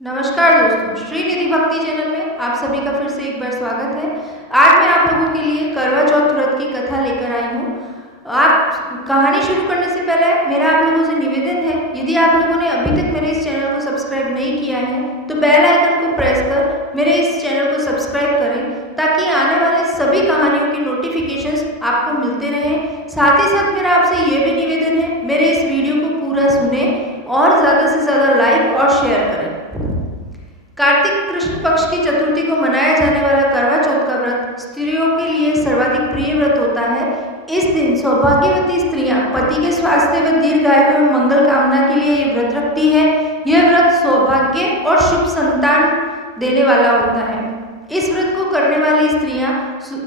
नमस्कार दोस्तों, श्रीनिधि भक्ति चैनल में आप सभी का फिर से एक बार स्वागत है। आज मैं आप लोगों के लिए करवा चौथ व्रत की कथा लेकर आई हूँ। आप कहानी शुरू करने से पहले मेरा आप लोगों से निवेदन है, यदि आप लोगों ने अभी तक मेरे इस चैनल को सब्सक्राइब नहीं किया है तो बेल आइकन को प्रेस कर मेरे इस चैनल को सब्सक्राइब करें ताकि आने वाले सभी कहानियों की नोटिफिकेशंस आपको मिलते रहें। साथ ही साथ मेरा आपसे ये भी निवेदन है, मेरे इस वीडियो को पूरा सुने और ज़्यादा से ज़्यादा लाइक और शेयर करें। कार्तिक कृष्ण पक्ष की चतुर्थी को मनाया जाने वाला करवा चौथ का व्रत स्त्रियों के लिए सर्वाधिक प्रिय व्रत होता है। इस दिन सौभाग्यवती स्त्रियां पति के स्वास्थ्य व दीर्घायु एवं मंगल कामना के लिए ये व्रत रखती है। यह व्रत सौभाग्य और शुभ संतान देने वाला होता है। इस व्रत को करने वाली स्त्रियां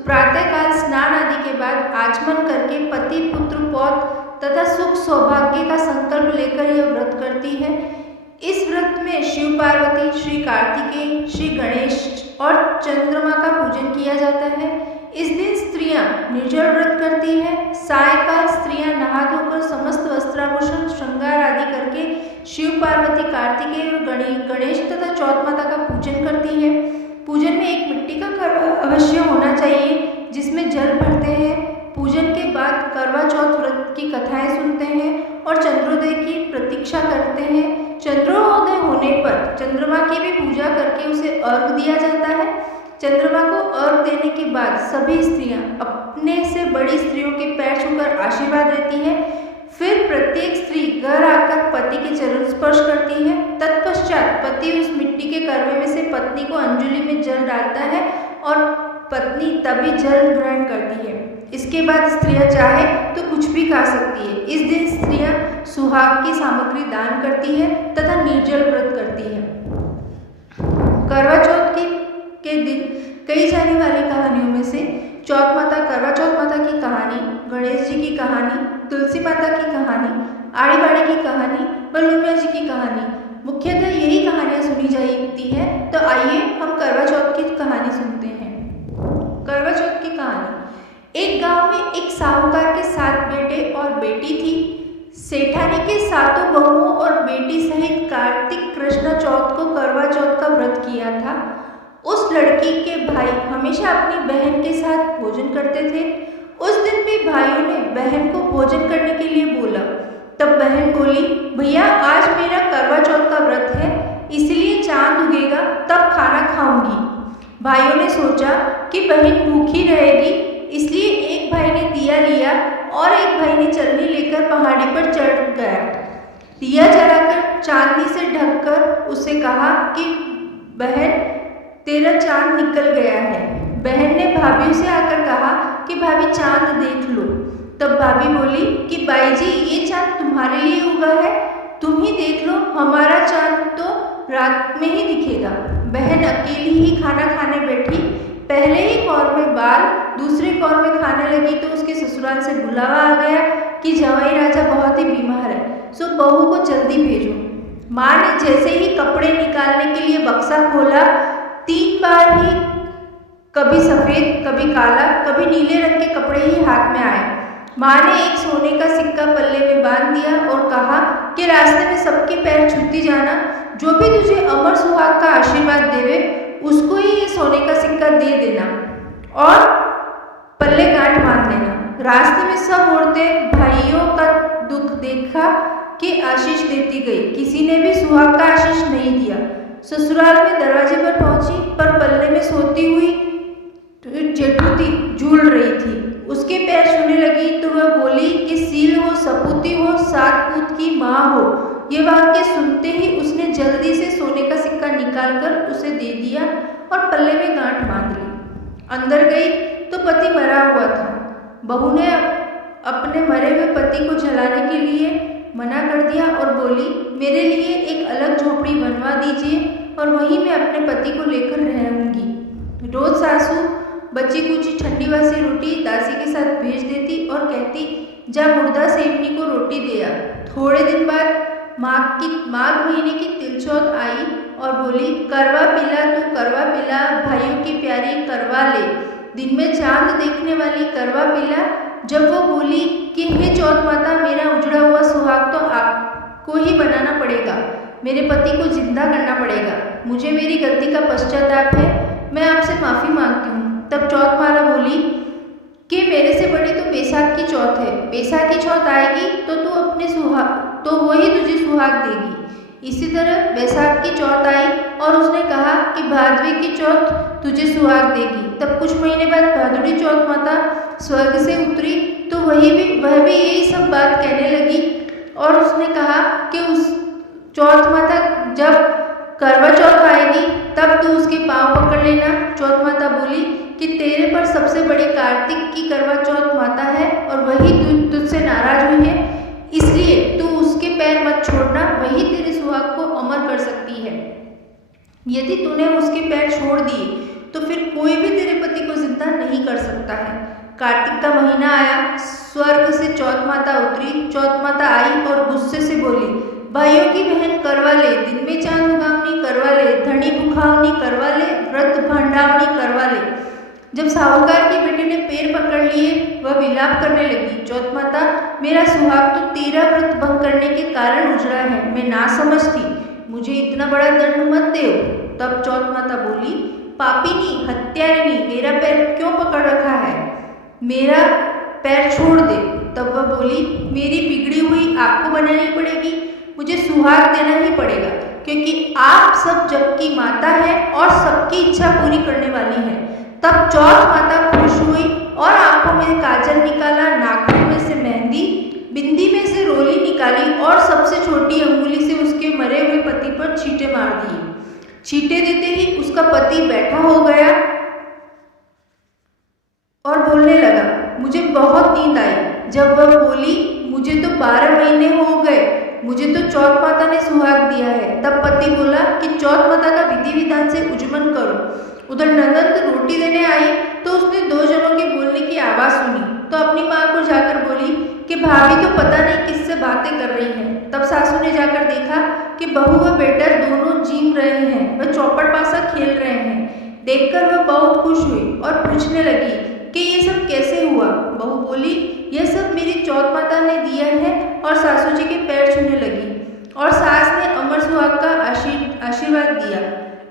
प्रातःकाल स्नान आदि के बाद आचमन करके पति पुत्र पौत्र तथा सुख सौभाग्य का संकल्प लेकर यह व्रत करती है। इस व्रत में शिव पार्वती, श्री कार्तिकेय, श्री गणेश और चंद्रमा का पूजन किया जाता है। इस दिन स्त्रियां निर्जल व्रत करती है। सायकाल स्त्रियां नहा धोकर समस्त वस्त्राभूषण श्रृंगार आदि करके शिव पार्वती, कार्तिकेय और गणेश तथा चौथ माता का पूजन करती है। पूजन में एक मिट्टी का करवा अवश्य होना चाहिए जिसमें जल भरते हैं। पूजन के बाद करवा चौथ व्रत की कथाएं सुनते हैं और चंद्रोदय की प्रतीक्षा करते हैं। चंद्रोदय होने पर चंद्रमा की भी पूजा करके उसे अर्घ दिया जाता है। चंद्रमा को अर्घ देने के बाद सभी स्त्रियां अपने से बड़ी स्त्रियों के पैर छूकर आशीर्वाद लेती है। फिर प्रत्येक स्त्री घर आकर पति के चरण स्पर्श करती है। तत्पश्चात पति उस मिट्टी के करवे में से पत्नी को अंजलि में जल डालता है और पत्नी तभी जल ग्रहण करती है। इसके बाद स्त्रियां चाहे तो कुछ भी खा सकती है। इस दिन स्त्रियां सुहाग की सामग्री दान करती है तथा निर्जल व्रत करती है। करवा चौथ के दिन कही जाने वाली कहानियों में से करवा चौथ माता की कहानी, गणेश जी की कहानी, तुलसी माता की कहानी, आड़ी बाड़ी की कहानी, बलूमिया जी की कहानी, मुख्यतः यही कहानियां सुनी जाती है। तो आइए हम करवा चौथ की कहानी सुनते हैं। करवा चौथ की कहानी। एक गांव में एक साहूकार के 7 बेटे और बेटी थी। सेठानी के 7 बहुओं और बेटी सहित कार्तिक कृष्ण चौथ को करवा चौथ का व्रत किया था। उस लड़की के भाई हमेशा अपनी बहन के साथ भोजन करते थे। उस दिन भी भाइयों ने बहन को भोजन करने के लिए बोला। तब बहन बोली, भैया आज मेरा करवा चौथ का व्रत है, इसलिए चांद उगेगा तब खाना खाऊंगी। भाइयों ने सोचा कि बहन भूखी रहेगी, इसलिए एक भाई ने दिया लिया और एक भाई ने चलनी लेकर पहाड़ी पर चढ़ गया। दिया जलाकर चांदनी से ढककर उसे कहा कि बहन तेरा चांद निकल गया है। बहन ने भाभी से आकर कहा कि भाभी चांद देख लो। तब भाभी बोली कि बाई जी ये चांद तुम्हारे लिए उगा है, तुम ही देख लो, हमारा चांद तो रात में ही दिखेगा। बहन अकेली ही खाना खाने बैठी। पहले ही कौर में बाल, दूसरे कौर में खाने लगी तो उसके ससुराल से बुलावा आ गया कि जवाई राजा बहुत ही बीमार है, सो बहू को जल्दी भेजो। माँ ने जैसे ही कपड़े निकालने के लिए बक्सा खोला, 3 बार ही कभी सफ़ेद, कभी काला, कभी नीले रंग के कपड़े ही हाथ में आए। माँ ने एक सोने का सिक्का पल्ले में बांध दिया और कहा कि रास्ते में सबके पैर छूती जाना, जो भी तुझे अमर सुहाग का आशीर्वाद देवे उसको ही ये सोने का सिक्का दे देना और पल्ले गांठ बांध देना। रास्ते में सब औरतें भाइयों का दुख देखा कि आशीष देती गई, किसी ने भी सुहाग का आशीष नहीं दिया। ससुराल में दरवाजे पर पहुंची पर पल्ले में सोती हुई जेठूती झूल रही थी। उसके पैर छूने लगी तो वह बोली कि सील हो, सपूती हो, 7 पूत की माँ हो। ये वाक्य सुनते ही उसने जल्दी से सोने का सिक्का निकालकर उसे दे दिया और पल्ले में गांठ बांध ली। अंदर गई तो पति मरा हुआ था। बहू ने अपने मरे हुए पति को जलाने के लिए मना कर दिया और बोली, मेरे लिए एक अलग झोपड़ी बनवा दीजिए और वहीं मैं अपने पति को लेकर रहूंगी। रोज सासू बची कुची ठंडी बासी रोटी दासी के साथ भेज देती और कहती, जा मुर्दा सेवनी को रोटी दे आ। थोड़े दिन बाद माघ महीने की तिलचौथ आई और बोली, करवा पिला तू करवा पिला, भाइयों की प्यारी करवा ले, दिन में चांद देखने वाली करवा पिला। जब वो बोली कि हे चौथ माता, मेरा उजड़ा हुआ सुहाग तो आपको ही बनाना पड़ेगा, मेरे पति को जिंदा करना पड़ेगा, मुझे मेरी गलती का पश्चाताप है, मैं आपसे माफ़ी मांगती हूँ। तब चौथ माला बोली कि मेरे से बड़ी तो बैसाख की चौथ है। बैसाख की चौथ आएगी तो तू अपने तो वही तुझे सुहाग देगी। इसी तरह बैसाख की चौथ आई और उसने कहा कि भादवे की चौथ तुझे सुहाग देगी। तब कुछ महीने बाद भादुड़ी चौथ माता स्वर्ग से उतरी तो वह भी यही सब बात कहने लगी और उसने कहा कि उस चौथ माता जब करवा चौथ आएगी तब तू उसके पाँव पकड़ लेना। चौथ माता बोली कि तेरे पर सबसे बड़ी कार्तिक की करवा चौथ माता है और वही तुझसे नाराज हुई है, इसलिए तू उसके पैर मत छोड़ना, वही तेरे सुहाग को अमर कर सकती है। यदि तूने उसके पैर छोड़ दिए तो फिर कोई भी तेरे पति को जिंदा नहीं कर सकता है। कार्तिक का महीना आया, स्वर्ग से चौथ माता उतरी। चौथ माता आई और गुस्से से बोली, भाइयों की बहन करवा ले, दिन में चांद उगावनी करवा ले, धनी भुखावनी करवा ले, व्रत भांडावनी करवा ले। जब साहूकार की बेटी ने पैर पकड़ लिए वह विलाप करने लगी, चौथ माता मेरा सुहाग तो तेरा व्रत भंग करने के कारण उजड़ा है, मैं ना समझ थी, मुझे इतना बड़ा दंड मत दो। तब चौथ माता बोली, पापिनी हत्यारिणी, मेरा पैर क्यों पकड़ रखा है, मेरा पैर छोड़ दे। तब वह बोली, मेरी बिगड़ी हुई आपको बनानी पड़ेगी, मुझे सुहाग देना ही पड़ेगा, क्योंकि आप सब जग की माता है और सबकी इच्छा पूरी करने वाली है। तब चौथ माता खुश हुई और आंखों में काजल निकाला, नाखून में से मेहंदी, बिंदी में से रोली निकाली और सबसे छोटी अंगुली से उसके मरे हुए पति पर छींटे मार दिए। छींटे देते ही उसका पति बैठा हो गया और बोलने लगा, मुझे बहुत नींद आई। जब वह बोली, मुझे तो 12 महीने हो गए, मुझे तो चौथ माता ने सुहाग दिया है। तब पति बोला कि चौथ माता का विधि विधान से उज्जमन करो। उधर ननद रोटी देने आई तो उसने 2 जनों के बोलने की आवाज़ सुनी तो अपनी माँ को जाकर बोली कि भाभी तो पता नहीं किससे बातें कर रही हैं। तब सासू ने जाकर देखा कि बहू व बेटा दोनों जीम रहे हैं, वह चौपड़ पासा खेल रहे हैं। देखकर वह बहुत खुश हुई और पूछने लगी कि ये सब कैसे हुआ। बहू बोली, यह सब मेरी चौथ माता ने दिया है और सासू जी के पैर छूने लगी और सास ने अमर सुहाग का आशीर्वाद दिया,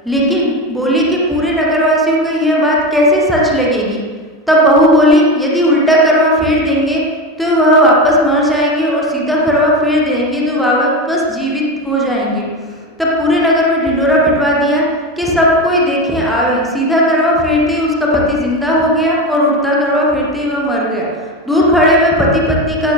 लेकिन बोली कि पूरे नगरवासियों को यह बात कैसे सच लगेगी। तब बहू बोली, यदि उल्टा करवा फेर देंगे तो वह वापस मर जाएंगे और सीधा करवा फेर देंगे तो वह वापस जीवित हो जाएंगे। तब पूरे नगर में ढिंडोरा पिटवा दिया कि सब कोई देखे आवे। सीधा करवा फेरते ही उसका पति जिंदा हो गया और उल्टा करवा फेरते ही वह मर गया। दूर खड़े हुए पति पत्नी का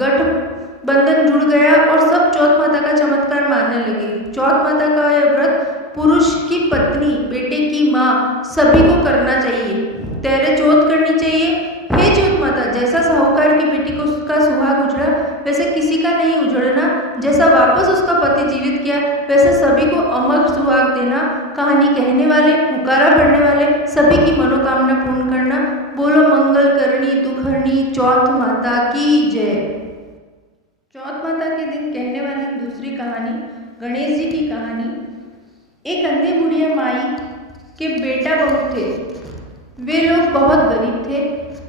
गठबंधन जुड़ गया और सब चौथ माता का चमत्कार मानने लगे। चौथ माता का यह व्रत पुरुष की पत्नी, बेटे की माँ सभी को करना चाहिए। तेरे चौथ करनी चाहिए। हे चौथ माता, जैसा साहूकार की बेटी को उसका सुहाग उजड़ा वैसे किसी का नहीं उजड़ना, जैसा वापस उसका पति जीवित किया वैसे सभी को अमर सुहाग देना। कहानी कहने वाले, पुकारा पढ़ने वाले सभी की मनोकामना पूर्ण करना। बोलो मंगल करनी दुखहरणी चौथ माता की जय। चौथ माता के दिन कहने वाली दूसरी कहानी गणेश जी की कहानी। एक अंधे बुढ़िया माई के बेटा बहू थे। वे लोग बहुत गरीब थे।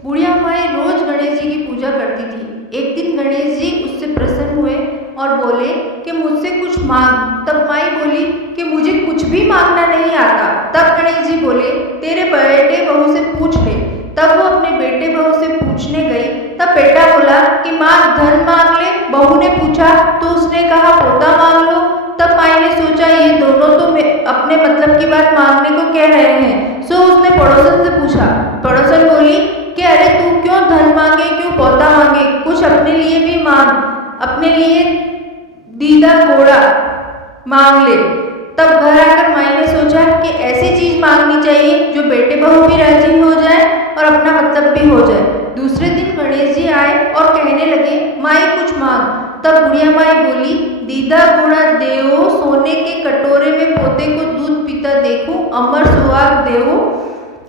बुढ़िया माई रोज गणेश जी की पूजा करती थी। एक दिन गणेश जी उससे प्रसन्न हुए और बोले कि मुझसे कुछ मांग। तब माई बोली कि मुझे कुछ भी मांगना नहीं आता। तब गणेश जी बोले, तेरे बेटे बहू से पूछ ले। तब वो अपने बेटे बहू से पूछने गई। तब बेटा बोला कि माँ धन मांग ले। बहू ने पूछा तो उसने कहा पोता मांग लो। तब माई ने सोचा ये दोनों तो अपने मतलब की बात मांगने को कह रहे हैं, सो उसने पड़ोसन से पूछा। पड़ोसन बोली कि अरे तू क्यों धन मांगे, क्यों पोता मांगे, कुछ अपने लिए भी मांग, अपने लिए दीदा घोड़ा मांग ले। तब घर आकर माई ने सोचा कि ऐसी चीज मांगनी चाहिए जो बेटे बहू भी राजी हो जाए और अपना मतलब भी हो जाए। दूसरे दिन गणेश जी आए और कहने लगे, माई कुछ मांग। तब बुढ़िया माई बोली, दीदा घोड़ा देवो, सोने के कटोरे में पोते को दूध पीता देखो, अमर सुहाग देवो,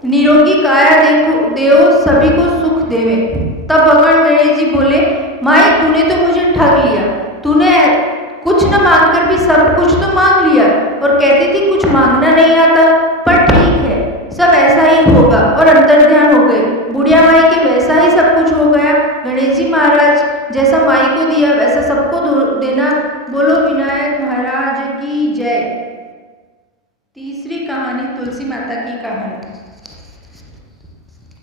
निरोगी काया देखो देवो, सभी को सुख देवे। तब भगवान गणेश जी बोले, माई तूने तो मुझे ठग लिया, तूने कुछ न मांगकर भी सब कुछ तो मांग लिया और कहती थी कुछ मांगना नहीं आता। पर ठीक है, सब ऐसा ही होगा। और अंतर ध्यान हो गए। बुढ़िया माई के वैसा ही सब कुछ हो गया। गणेश जी महाराज जैसा माई को दिया वैसा सबको देना। बोलो विनायक महाराज की जय। कहानी तुलसी माता की कहानी।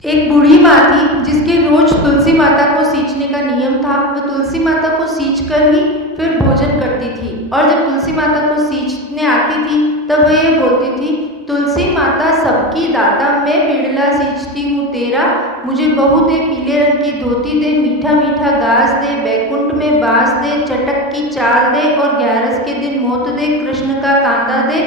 एक बूढ़ी माँ थी जिसके रोज तुलसी माता को सींचने का नियम था। वह तुलसी माता को सींच कर ही फिर भोजन करती थी और जब तुलसी माता को सींचने आती थी तब वह ये बोलती थी, तुलसी माता सबकी दाता, मैं बिड़ला सींचती हूँ तेरा, मुझे बहू दे, पीले रंग की धोती दे, मीठा मीठा घास दे, बैकुंठ में बांस दे, चटक की चाल दे और 11 के दिन मोत दे, कृष्ण का कांदा दे,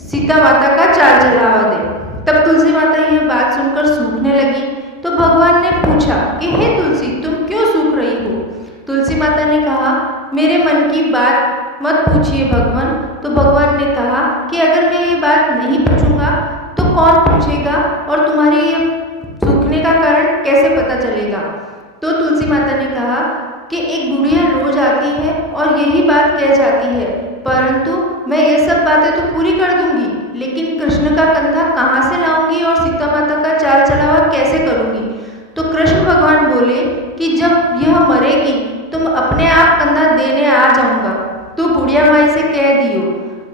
सीता माता का चाल चलावा दे। तब तुलसी माता यह बात सुनकर सूखने लगी तो भगवान ने पूछा कि हे तुलसी, तुम क्यों सूख रही हो? तुलसी माता ने कहा, मेरे मन की बात मत पूछिए भगवान। तो भगवान ने कहा कि अगर मैं ये बात नहीं पूछूंगा तो कौन पूछेगा और तुम्हारे ये सूखने का कारण कैसे पता चलेगा? तो तुलसी माता ने कहा कि एक बुढ़िया रोज आती है और यही बात कह जाती है, परंतु मैं ये सब बातें तो पूरी कर दूंगी, लेकिन कृष्ण का कंधा कहाँ से लाऊंगी और सीता माता का चाल चलावा कैसे करूंगी? तो कृष्ण भगवान बोले कि जब यह मरेगी तुम अपने आप कंधा देने आ जाऊंगा, तो बुढ़िया माई से कह दियो।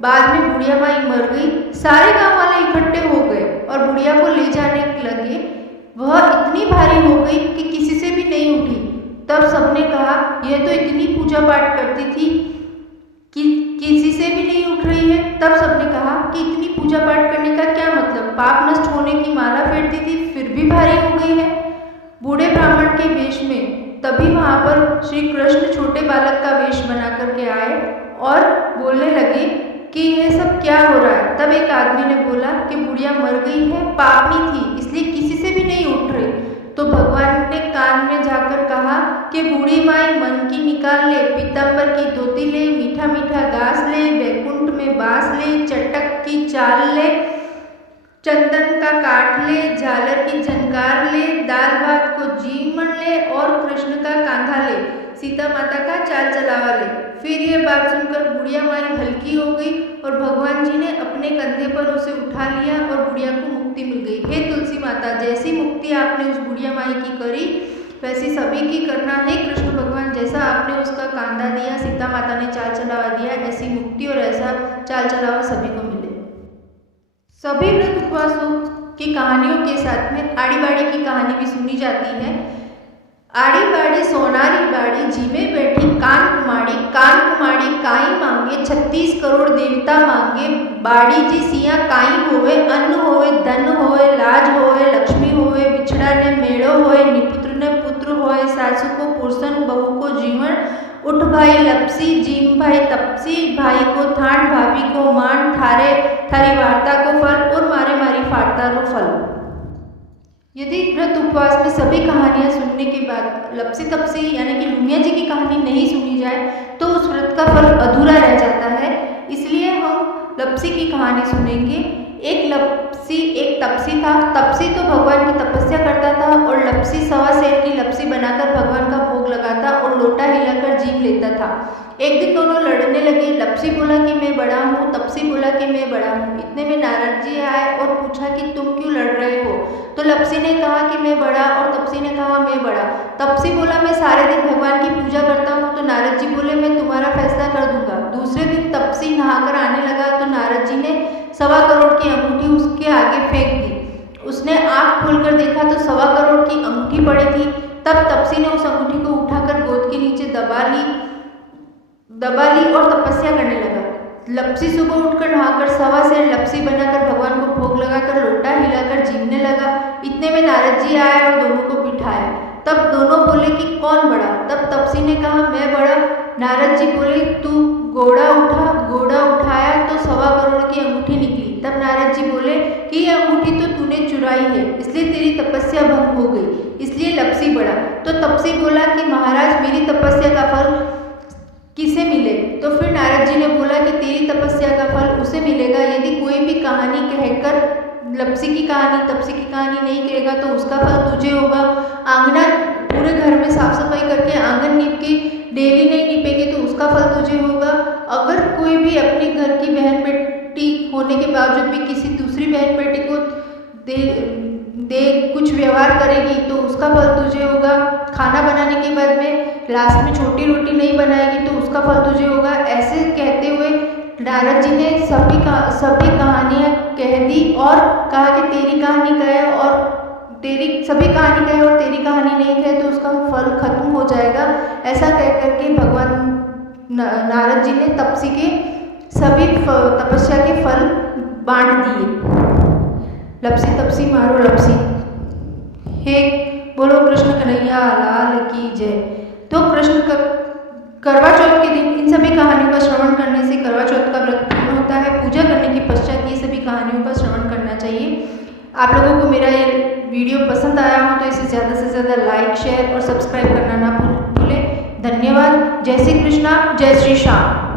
बाद में बुढ़िया माई मर गई। सारे गांव वाले इकट्ठे हो गए और बुढ़िया को ले जाने लगे। वह इतनी भारी हो गई कि किसी से भी नहीं उठी। तब सबने कहा, यह तो इतनी पूजा पाठ करती थी कि किसी से भी नहीं उठ रही है। तब सबने कहा कि इतनी पूजा पाठ करने का क्या मतलब, पाप नष्ट होने की माला फेरती थी फिर भी भारी हो गई है। बूढ़े ब्राह्मण के वेश में तभी वहां पर श्री कृष्ण छोटे बालक का वेश बना करके आए और बोलने लगे कि यह सब क्या हो रहा है। तब एक आदमी ने बोला कि बुढ़िया मर गई है, पापनी थी इसलिए किसी से भी नहीं उठ रही। तो भगवान ने कान में जाकर कहा कि बूढ़ी माई मन की निकाल ले, पीतम्बर की धोती ले, मीठा मीठा घास ले, बैकुंठ में बांस ले, चटक की चाल ले, चंदन का काट ले, झालर की झनकार ले, दाल भात को जीवन ले और कृष्ण का कांधा ले, सीता माता का चाल चलावा ले। फिर यह बात सुनकर बुढ़िया माई हल्की हो गई और भगवान जी ने अपने कंधे पर उसे उठा लिया और बुढ़िया को मुक्ति मिल गई। हे तुलसी माता, जैसी मुक्ति आपने उस बुढ़िया माई की करी वैसी सभी की करना है कृष्ण भगवान। जैसा आपने उसका कांधा दिया, सीता माता ने चाल चलावा दिया, ऐसी मुक्ति और ऐसा चाल चलावा सभी को मिले। सभी व्रत उपवासों की कहानियों के साथ में आड़ी बाड़ी की कहानी भी सुनी जाती है। आड़ी बाड़ी सोनारी बाड़ी, जी में बैठी कान कुमाड़ी काई मांगे, 36 करोड़ देवता मांगे, बाड़ी जी सिया काई होवे, अन्न होवे, धन होवे, लाज होवे, लक्ष्मी होवे, बिछड़ा ने मेड़ो होए, निपुत्र ने पुत्र होए, सासू को पुरुषन, बहू को जीवन, उठ भाई लपसी, जीम भाई तपसी, भाई को थान, भाभी को मान, थारी वार्ता को फल और मारे मारी फाड़ता रो फल। यदि व्रत उपवास में सभी कहानियां सुनने के बाद लपसी तपसी यानी कि लुमिया जी की कहानी नहीं सुनी जाए तो उस व्रत का फल अधूरा रह जाता है। इसलिए हम लपसी की कहानी सुनेंगे। एक लपसी एक तपसी था। तपसी तो भगवान की तपस्या करता था और लपसी 1.25 सेर की लपसी बनाकर भगवान का भोग लगाता और लोटा हिलाकर जीव लेता था। एक दिन दोनों लड़ने लगे। लपसी बोला कि मैं बड़ा हूँ, तपसी बोला कि मैं बड़ा हूँ। इतने में नारद जी आए और पूछा कि तुम क्यों लड़ रहे हो? तो लपसी ने कहा कि मैं बड़ा और तपसी ने कहा मैं बड़ा। तपसी बोला मैं सारे दिन भगवान की पूजा करता हूँ। तो नारद जी बोले मैं तुम्हारा फैसला कर दूंगा। दूसरे दिन तपसी नहाकर आने लगा तो नारद जी ने 1.25 करोड़ की अंगूठी उसके आगे फेंक दी। उसने आँख खोलकर देखा तो 1.25 करोड़ की अंगूठी पड़ी थी। तब तपसी ने उस अंगूठी को उठाकर गोद के नीचे दबा ली और तपस्या करने लगा। लपसी सुबह उठकर नहाकर 1.25 सेर लपसी बनाकर भगवान को भोग लगाकर लोटा हिलाकर जीवने लगा। इतने में नारद जी आए और दोनों को बिठाया। तब दोनों बोले कि कौन बड़ा? तब तपसी ने कहा मैं बड़ा। नारद जी बोले तू घोड़ा उठा। घोड़ा उठाया तो 1.25 करोड़ की अंगूठी निकली। तब नारद जी बोले कि ये अंगूठी तो तूने चुराई है, इसलिए तेरी तपस्या भंग हो गई, इसलिए लपसी बड़ा। तो तपसी बोला कि महाराज मेरी तपस्या का फल किसे मिले? तो फिर नारद जी ने बोला कि तेरी तपस्या का फल उसे मिलेगा यदि कोई भी कहानी कहकर लपसी की कहानी तपसी की कहानी नहीं कहेगा तो उसका फल तुझे होगा। आंगना पूरे घर में साफ सफाई करके आंगन नीप के डेली नहीं नीपेगे तो उसका फल तुझे होगा। अगर कोई भी अपने घर की बहन बेटी होने के बावजूद भी किसी दूसरी बहन बेटी को दे कुछ व्यवहार करेगी तो उसका फल तुझे होगा। खाना बनाने के बाद में लास्ट में छोटी रोटी नहीं बनाएगी तो उसका फल तुझे होगा। ऐसे कहते हुए नारद जी ने सभी कहानियाँ कह कह दी और कहा कि तेरी कहानी कहे और तेरी सभी कहानी कहे और तेरी कहानी नहीं कहे तो उसका फल खत्म हो जाएगा। ऐसा कह करके भगवान नारद जी ने तपसी के सभी तपस्या के फल बांट दिए। लपसी तपसी मारो लपसी। हे बोलो कृष्ण कन्हैया लाल की जय। तो कृष्ण करवा चौथ के दिन इन सभी कहानियों का श्रवण करने से करवा चौथ का व्रत पूर्ण होता है। पूजा करने के पश्चात ये सभी कहानियों का श्रवण करना चाहिए। आप लोगों को मेरा ये वीडियो पसंद आया हो तो इसे ज़्यादा से ज़्यादा लाइक, शेयर और सब्सक्राइब करना ना भूलें। धन्यवाद। जय श्री कृष्णा, जय श्री श्याम।